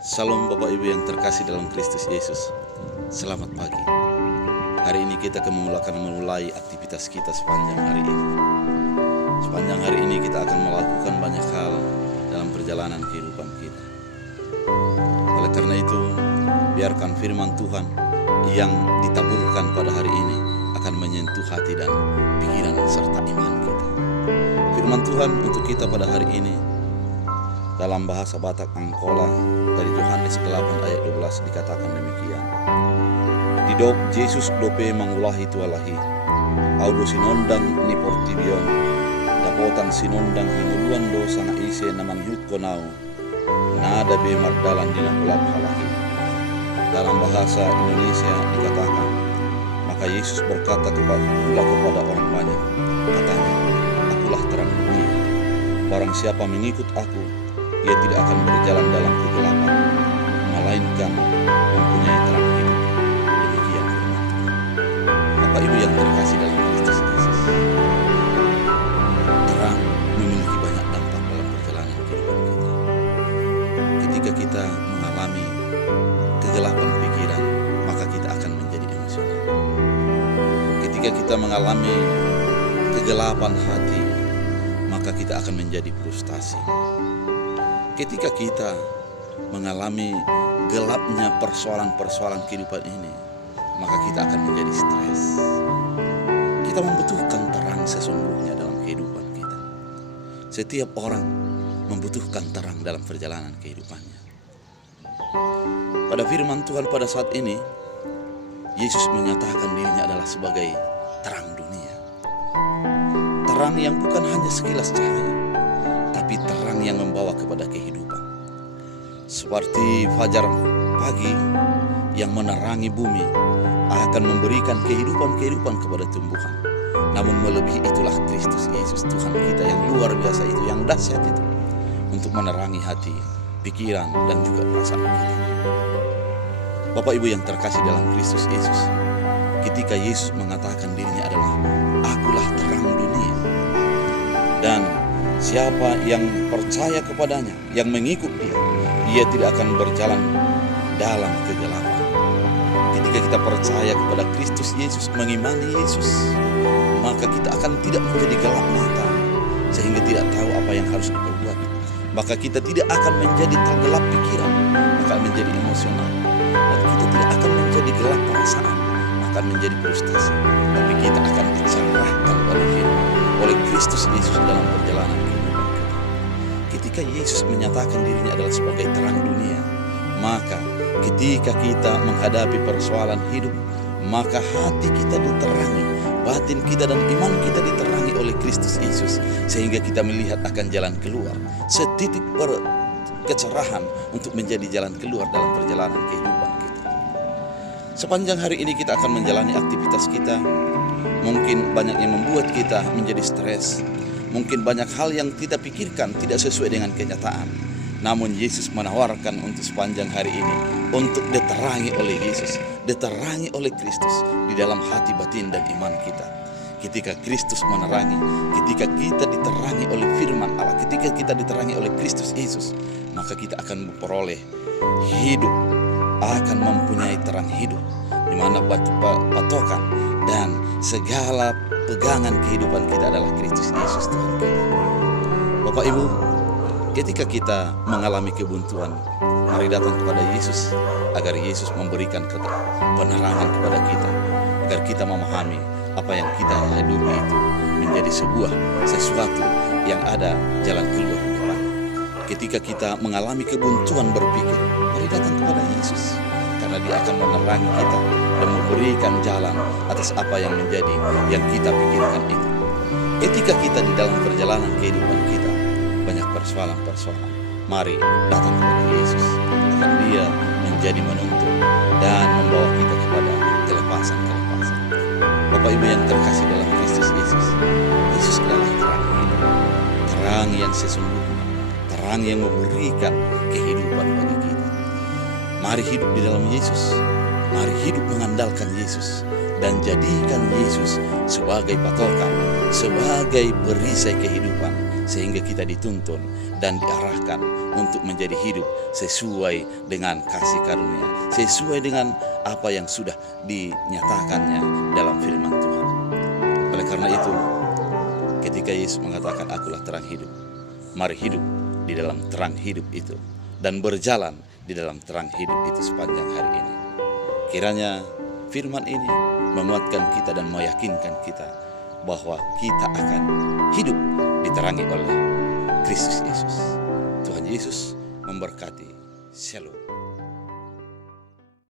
Salam Bapak Ibu yang terkasih dalam Kristus Yesus. Selamat pagi. Hari ini kita akan memulai aktivitas kita sepanjang hari ini. Sepanjang hari ini kita akan melakukan banyak hal dalam perjalanan kehidupan kita. Oleh karena itu, biarkan firman Tuhan yang ditaburkan pada hari ini akan menyentuh hati dan pikiran serta iman kita. Firman Tuhan untuk kita pada hari ini dalam bahasa Batak Angkola dari Yohanes 8 ayat 12 dikatakan demikian. Didop Yesus dope mangulahi tualahi, audo sinondang ni portibion, dapotan sinondang hinguluan dosa na ise namang yut konau, nada be mardalan dinahulap halahi. Dalam bahasa Indonesia dikatakan, maka Yesus berkata kepada orang banyak, katanya, akulah terang dunia. Barang siapa mengikut aku, ia tidak akan berjalan dalam kegelapan, melainkan mempunyai terang hidup. Demikian firman Tuhan. Bapak Ibu yang terkasih dalam Kristus Yesus, terang memiliki banyak dampak dalam perjalanan kehidupan kita. Ketika kita mengalami kegelapan pikiran, maka kita akan menjadi emosional. Ketika kita mengalami kegelapan hati, maka kita akan menjadi frustasi. Ketika kita mengalami gelapnya persoalan-persoalan kehidupan ini, maka kita akan menjadi stres. Kita membutuhkan terang sesungguhnya dalam kehidupan kita. Setiap orang membutuhkan terang dalam perjalanan kehidupannya. Pada firman Tuhan pada saat ini, Yesus menyatakan dirinya adalah sebagai terang dunia. Terang yang bukan hanya sekilas cahaya, tapi terang yang membawa kepada kehidupan. Seperti fajar pagi yang menerangi bumi akan memberikan kehidupan kepada tumbuhan. Namun melebihi itulah Kristus Yesus Tuhan kita yang luar biasa itu, yang dahsyat itu, untuk menerangi hati, pikiran, dan juga perasaan kita. Bapak Ibu yang terkasih dalam Kristus Yesus, ketika Yesus mengatakan dirinya adalah akulah terang dunia, dan siapa yang percaya kepadanya, yang mengikut dia tidak akan berjalan dalam kegelapan. Ketika kita percaya kepada Kristus Yesus, mengimani Yesus, maka kita akan tidak menjadi gelap mata, sehingga tidak tahu apa yang harus diperbuat. Maka kita tidak akan menjadi tergelap pikiran, maka menjadi emosional. Dan kita tidak akan menjadi gelap perasaan, akan menjadi frustasi. Tapi kita akan dicerahkan oleh Kristus Yesus dalam perjalanan kehidupan kita. Ketika Yesus menyatakan dirinya adalah sebagai terang dunia, maka ketika kita menghadapi persoalan hidup, maka hati kita diterangi, batin kita dan iman kita diterangi oleh Kristus Yesus, sehingga kita melihat akan jalan keluar, setitik kecerahan untuk menjadi jalan keluar dalam perjalanan kehidupan kita. Sepanjang hari ini kita akan menjalani aktivitas kita. Mungkin banyak yang membuat kita menjadi stres. Mungkin banyak hal yang kita pikirkan tidak sesuai dengan kenyataan. Namun Yesus menawarkan untuk sepanjang hari ini untuk diterangi oleh Yesus, diterangi oleh Kristus di dalam hati, batin, dan iman kita. Ketika Kristus menerangi, ketika kita diterangi oleh firman Allah, ketika kita diterangi oleh Kristus Yesus, maka kita akan memperoleh hidup, akan mempunyai terang hidup, di mana patokan dan segala pegangan kehidupan kita adalah Kristus Yesus Tuhan kita. Bapak Ibu, ketika kita mengalami kebuntuan, mari datang kepada Yesus agar Yesus memberikan penerangan kepada kita, agar kita memahami apa yang kita hidupi itu menjadi sesuatu yang ada jalan keluar di depan. Ketika kita mengalami kebuntuan berpikir, mari datang kepada Yesus, karena Dia akan menerangi kita dan memberikan jalan atas apa yang menjadi yang kita pikirkan itu. Ketika kita di dalam perjalanan kehidupan kita banyak persoalan-persoalan, mari datang kepada Yesus, akan Dia menjadi menuntun dan membawa kita kepada kelepasan-kelepasan. Bapak Ibu yang terkasih dalam Kristus Yesus, Yesus adalah terang hidup, terang yang sesungguhnya, terang yang memberikan kehidupan bagi kita. Mari hidup di dalam Yesus, mari hidup mengandalkan Yesus, dan jadikan Yesus sebagai patokan, sebagai perisai kehidupan, sehingga kita dituntun dan diarahkan untuk menjadi hidup sesuai dengan kasih karunia, sesuai dengan apa yang sudah dinyatakannya dalam firman Tuhan. Oleh karena itu, ketika Yesus mengatakan akulah terang hidup, mari hidup di dalam terang hidup itu dan berjalan di dalam terang hidup itu sepanjang hari ini. Kiranya firman ini menguatkan kita dan meyakinkan kita bahwa kita akan hidup diterangi oleh Kristus Yesus. Tuhan Yesus memberkati. Shalom.